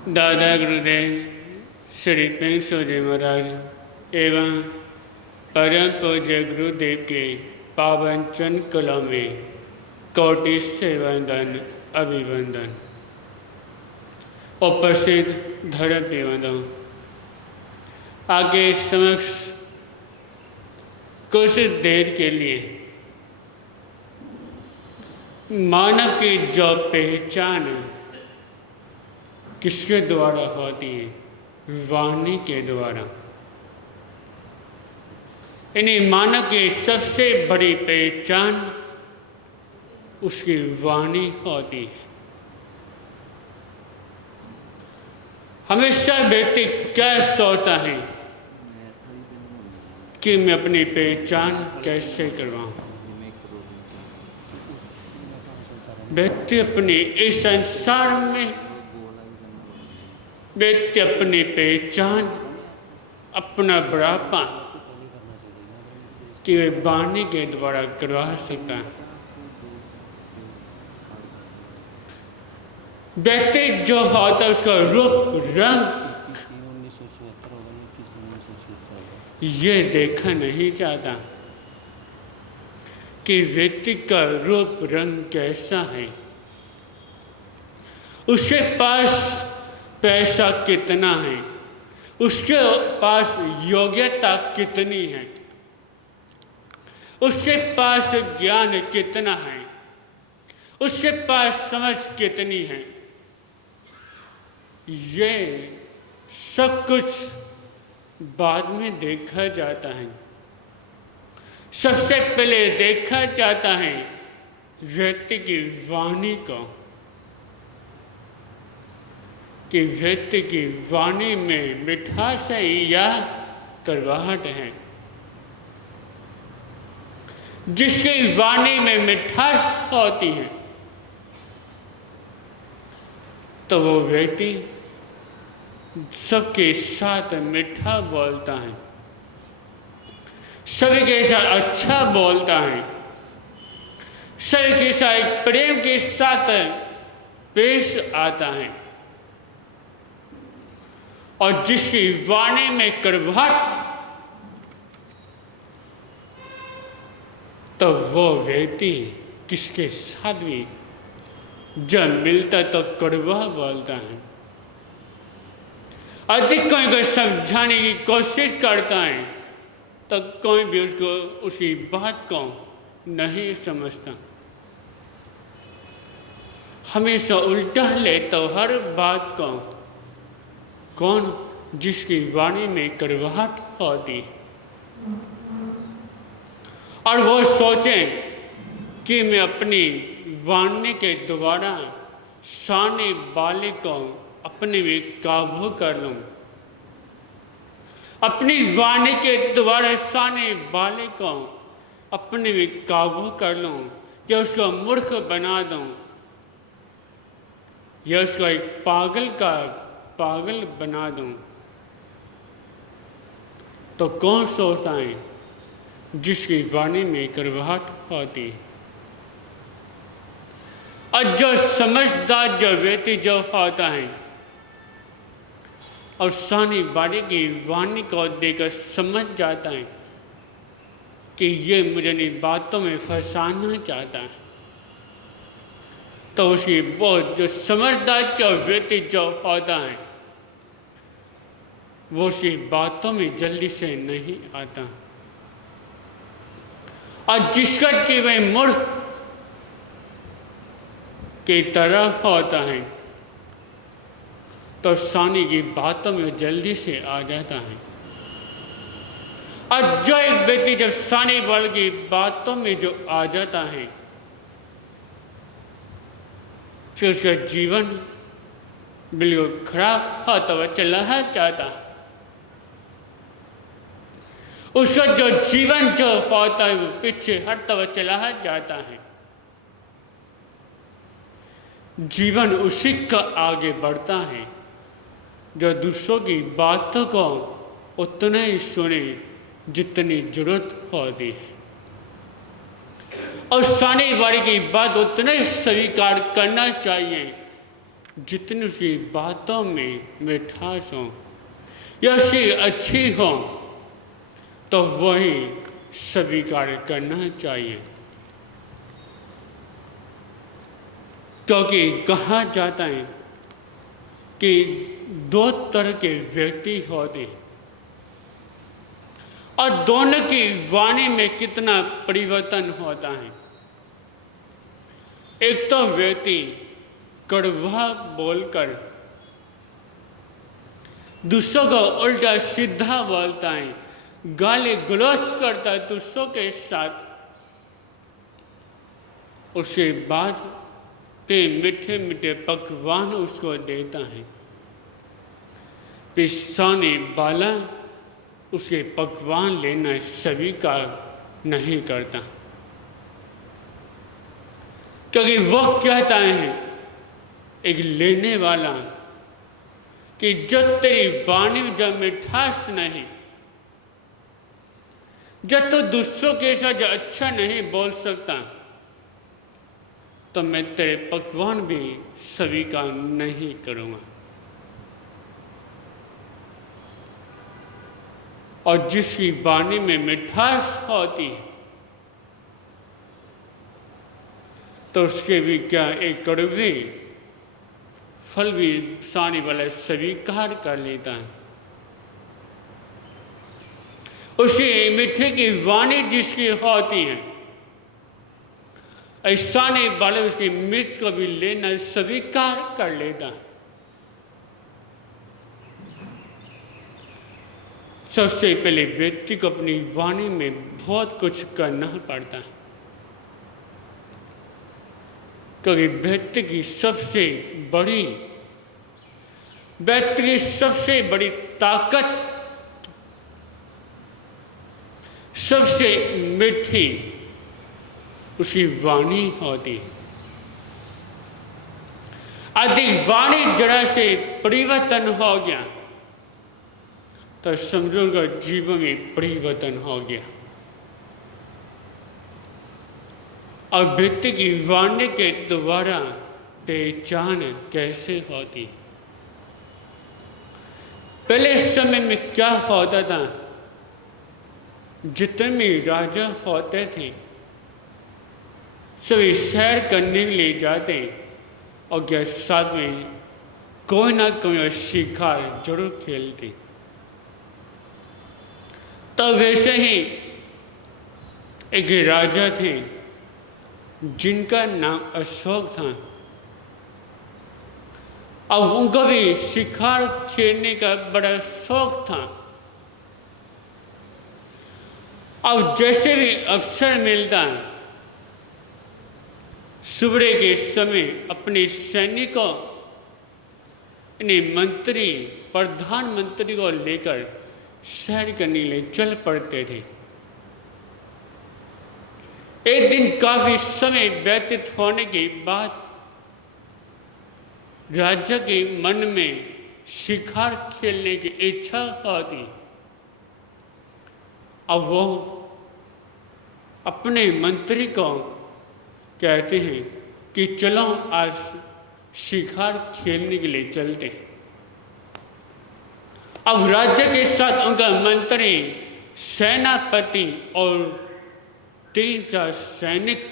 दादा गुरुदेव श्री पेंसो जी महाराज एवं परम पूज्य गुरुदेव के पावन चरण कला में कोटि से वंदन अभिवंदन। उपस्थित धर्म पिबंधों, आगे समक्ष कुछ देर के लिए मानव की जो पहचान किसके द्वारा होती है? वाणी के द्वारा। यानी मानव की सबसे बड़ी पहचान उसकी वाणी होती है। हमेशा व्यक्ति क्या सोचता है कि मैं अपनी पहचान कैसे करवाऊं। व्यक्ति अपने इस संसार में व्यक्ति अपनी पहचान, अपना बड़ापा कि वह वाणी के द्वारा करवा सकता है। व्यक्ति जो होता है उसका रूप रंग ये देखा नहीं चाहता कि व्यक्ति का रूप रंग कैसा है, उसके पास पैसा कितना है, उसके पास योग्यता कितनी है, उसके पास ज्ञान कितना है, उसके पास समझ कितनी है। ये सब कुछ बाद में देखा जाता है। सबसे पहले देखा जाता है व्यक्ति की वाणी को, कि व्यक्ति की वाणी में मिठास है या कड़वाहट है। जिसकी वाणी में मिठास होती है तो वो व्यक्ति सबके साथ मीठा बोलता है, सभी के साथ अच्छा बोलता है, सभी के साथ प्रेम के साथ पेश आता है। और जिसकी वाणी में कड़वाहट तो वो व्यक्ति किसके साथ भी जब मिलता तो कड़वा बोलता है। अधिक कोई को समझाने की कोशिश करता है तो कोई भी उसको उसकी बात को नहीं समझता। हमेशा उल्टा ले तो हर बात को कौन? जिसकी वाणी में कड़वाहट होती है और वो सोचें कि मैं अपनी वाणी के द्वारा सामने वाले को अपने में काबू कर लूं, अपनी वाणी के द्वारा सामने वाले को अपने में काबू कर लूं, या उसको मूर्ख बना दूं, या उसको एक पागल बना दूं। तो कौन सोचता है जिसकी वाणी में कड़वाहट होती है? और जो समझदार जो व्यक्ति जो होता है और सानी बाड़ी की वाणी को देकर समझ जाता है कि ये मुझे इन बातों में फंसाना चाहता है, तो उसकी वो जो समझदार जो व्यक्ति जो होता है वो उसकी बातों में जल्दी से नहीं आता। और जिसका जीवन मूर्ख की तरह होता है तो सानी की बातों में जल्दी से आ जाता है। और जो एक व्यक्ति जब सानी वाले की बातों में जो आ जाता है फिर उसका जीवन बिल्कुल खराब होता हुआ चला जाता है। उसका जो जीवन जो होता है वो पीछे हटता हुआ चला जाता है। जीवन उसी का आगे बढ़ता है जो दूसरों की बातों को उतना ही सुने जितनी जरूरत होती है, और सामने वाले की बात उतना ही स्वीकार करना चाहिए जितनी उसकी बातों में मिठास हो या उसकी अच्छी हो तो वही स्वीकार करना चाहिए। क्योंकि कहा जाता है कि दो तरह के व्यक्ति होते हैं और दोनों की वाणी में कितना परिवर्तन होता है। एक तो व्यक्ति कड़वा बोलकर दूसरों को उल्टा सीधा बोलता है, गाली गलौज करता है दूसरों के साथ, उसके बाद के मीठे मीठे पकवान उसको देता है, पिसाने वाला उसके पकवान लेना स्वीकार नहीं करता। क्योंकि वह कहता है एक लेने वाला कि जब तेरी वाणी में जब मिठास नहीं, जब तो दूसरों के साथ अच्छा नहीं बोल सकता, तो मैं तेरे पकवान भी स्वीकार नहीं करूँगा। और जिसकी वाणी में मिठास होती है तो उसके भी क्या एक कड़वे फल भी साने वाला स्वीकार कर लेता है। उसी मीठे की वाणी जिसकी होती है, ऐसाने वाले उसकी मिर्च को भी लेना स्वीकार कर लेता है। सबसे पहले व्यक्ति को अपनी वाणी में बहुत कुछ करना पड़ता है, क्योंकि व्यक्ति की सबसे बड़ी ताकत, सबसे मीठी उसकी वाणी होती है। अधिक वाणी जरा से परिवर्तन हो गया तो समझो का जीवन में परिवर्तन हो गया। और व्यक्ति की वाणी के द्वारा पहचान कैसे होती? पहले समय में क्या होता था, जितने भी राजा होते थे सभी सैर करने के लिए जाते और क्या साथ में कोई ना कोई शिकार जरूर खेलते। तो वैसे ही एक राजा थे जिनका नाम अशोक था। अब उनको भी शिकार खेलने का बड़ा शौक था। अब जैसे भी अवसर मिलता सुबह के समय अपने सैनिकों इन्हें मंत्री प्रधानमंत्री को लेकर सैर करने के लिए चल पड़ते थे। एक दिन काफी समय व्यतीत होने के बाद राजा के मन में शिकार खेलने की इच्छा होती। अब वो अपने मंत्री को कहते हैं कि चलो आज शिकार खेलने के लिए चलते हैं। अब राज्य के साथ उनका मंत्री, सेनापति और 3-4 सैनिक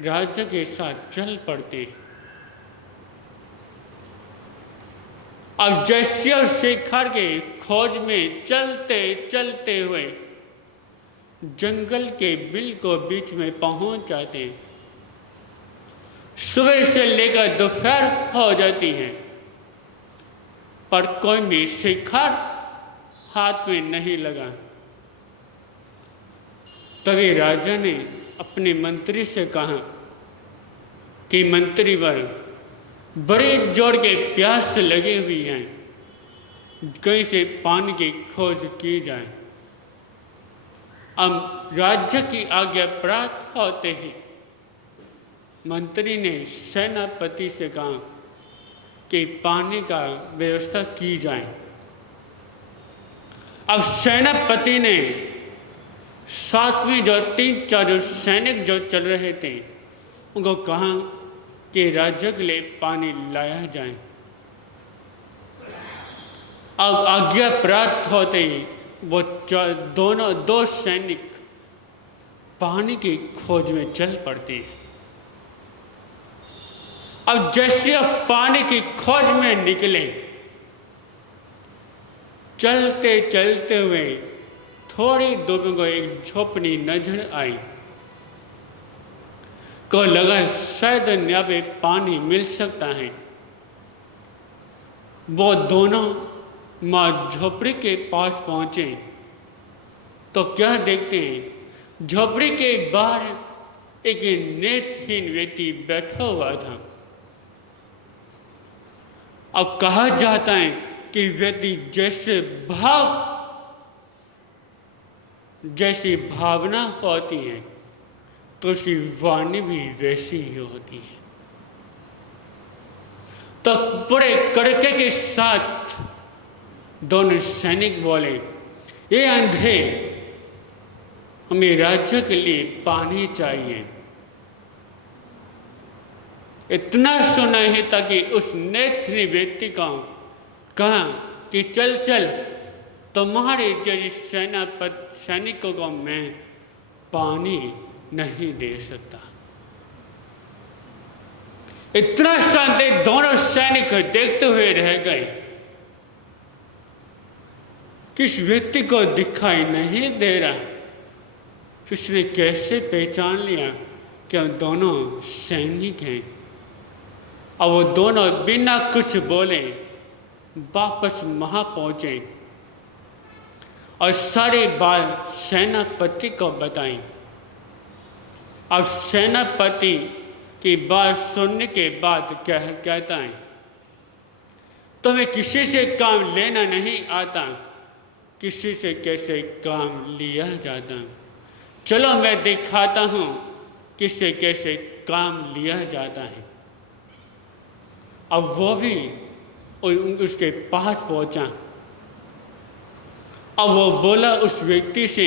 राज्य के साथ चल पड़ते हैं। अब जैसे और शिकार के खोज में चलते चलते हुए जंगल के बिल्कुल बीच में पहुंच जाते हैं। सुबह से लेकर दोपहर हो जाती है पर कोई भी शिकार हाथ में नहीं लगा। तभी राजा ने अपने मंत्री से कहा कि मंत्रीवर बड़े जोर के प्यास लगी हुई हैं, कहीं से पानी की खोज की जाए। अब राज्य की आज्ञा प्राप्त होते ही मंत्री ने सेनापति से कहा कि पानी का व्यवस्था की जाए। अब सेनापति ने साथ में जो 3-4 सैनिक जो चल रहे थे उनको कहा कि राजा के लिए पानी लाया जाए। अब आज्ञा प्राप्त होते ही वो दो सैनिक पानी की खोज में चल पड़ते हैं। अब जैसे अब पानी की खोज में निकले, चलते चलते हुए थोड़ी दूर को एक झोपड़ी नजर आई। को लगा शायद यहाँ पे पानी मिल सकता है। वो दोनों माँ झोपड़ी के पास पहुंचे तो क्या देखते हैं, झोपड़ी के बाहर एक नेत्रहीन व्यक्ति बैठा हुआ था। अब कहा जाता है कि व्यक्ति जैसी भावना होती है तो उसकी वाणी भी वैसी ही होती है। तो बड़े कड़के के साथ दोनों सैनिक बोले, ये अंधे, हमें राज्य के लिए पानी चाहिए। इतना सुना ही था कि उस नेत्री व्यक्ति को कहा कि चल चल, तुम्हारे जैसे सैनिकों को मैं पानी नहीं दे सकता। इतना शांति दोनों सैनिक देखते हुए रह गए। किस व्यक्ति को दिखाई नहीं दे रहा, उसने कैसे पहचान लिया कि हम दोनों सैनिक हैं। अब वो दोनों बिना कुछ बोले वापस वहां पहुंचे और सारी बात सेनापति को बताई। अब सेनापति की बात सुनने के बाद कहता है, तुम्हें किसी से काम लेना नहीं आता, किसी से कैसे काम लिया जाता। चलो मैं दिखाता हूँ किससे कैसे काम लिया जाता है। अब वो भी उसके पास पहुंचा। अब वो बोला उस व्यक्ति से,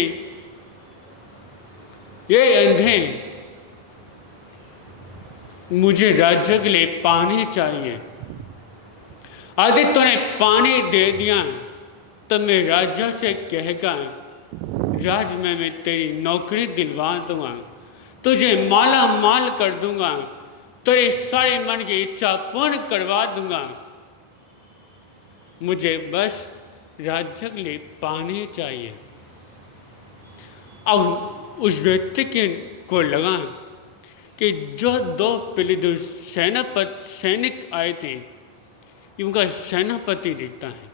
ये अंधे, मुझे राज्य के लिए पानी चाहिए। यदि तूने पानी दे दिया तो मैं राजा से कहकर राज में मैं तेरी नौकरी दिलवा दूंगा, तुझे माला माल कर दूंगा, तेरे सारे मन की इच्छा पूर्ण करवा दूंगा। मुझे बस राज्य के लिए पानी चाहिए। अब उस व्यक्ति को लगा कि जो दो पहले सैनिक आए थे, उनका सेनापति दिखता है।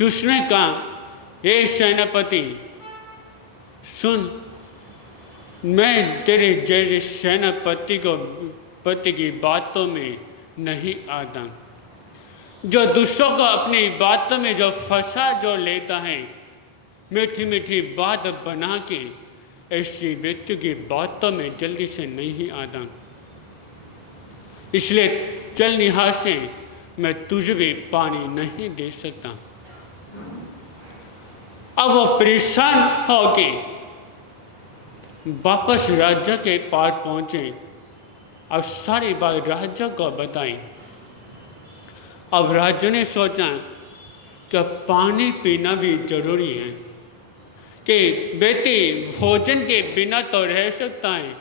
उसने कहा, हे सेनापति सुन, मैं तेरे जैसे सेनापति की बातों में नहीं आता। जो दूसरों को अपनी बातों में जो फंसा जो लेता है, मीठी मीठी बात बना के, ऐसी व्यक्ति की बातों में जल्दी से नहीं आता। इसलिए चल यहाँ से, मैं तुझे भी पानी नहीं दे सकता। अब वो परेशान होके वापस राजा के पास पहुंचे। अब सारी बात राजा को बताई। अब राजा ने सोचा कि पानी पीना भी जरूरी है, कि बेटी भोजन के बिना तो रह सकता है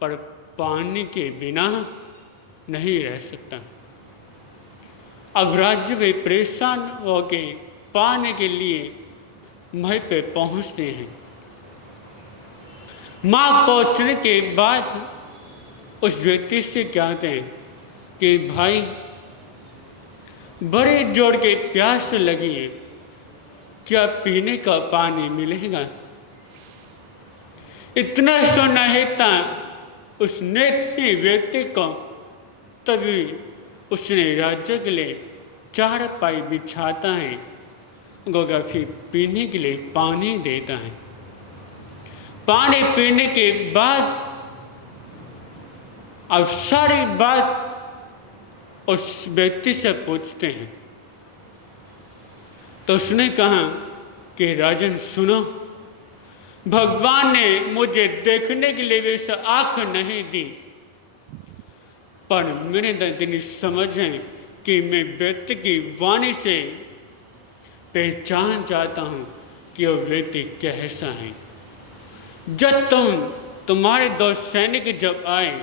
पर पानी के बिना नहीं रह सकता। अब राज्य भी परेशान होके पानी के लिए महल पे पहुंचते हैं। मां पहुंचने के बाद उस व्यक्ति से कहते हैं कि भाई, बड़े जोर के प्यास लगी है, क्या पीने का पानी मिलेगा? इतना सुना ही था उस नेत्री व्यक्ति को, तभी उसने राज्य के लिए चारपाई बिछाता है, उनको फिर पीने के लिए पानी देता है। पानी पीने के बाद अब सारी बात उस व्यक्ति से पूछते हैं। तो उसने कहा कि राजन सुनो, भगवान ने मुझे देखने के लिए भी आँख नहीं दी, पर मेरे इतनी समझ है कि मैं व्यक्ति की वाणी से पहचान चाहता हूँ कि वह व्यक्ति कैसा है। जब तुम्हारे दो सैनिक जब आए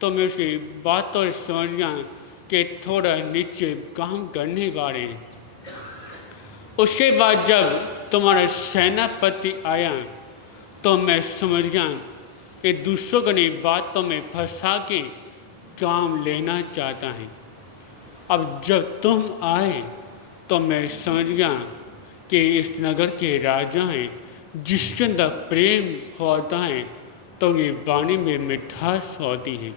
तो मैं उसकी बातों से समझ गया कि थोड़ा नीचे काम करने वाले हैं। उसके बाद जब तुम्हारा सेनापति आया तो मैं समझ गया कि दूसरों को नहीं बातों में फंसा के काम लेना चाहता है। अब जब तुम आए तो मैं समझ गया कि इस नगर के राजा हैं जिसके अंदर प्रेम होता है तो ये वाणी में मिठास होती है।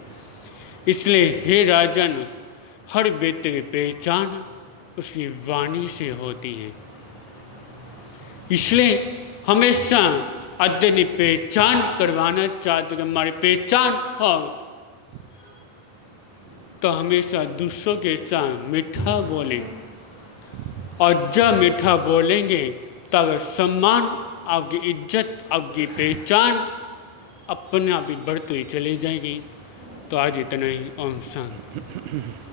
इसलिए हे राजन, हर व्यक्ति की पहचान उसकी वाणी से होती है। इसलिए हमेशा अपनी पहचान करवाना चाहते, हमारी पहचान हो तो हमेशा दूसरों के साथ मीठा बोलें, और जब मीठा बोलेंगे तब सम्मान, आपकी इज्जत, आपकी पहचान अपने आप ही बढ़ती चली जाएगी। तो आज इतना ही। ओम शांति।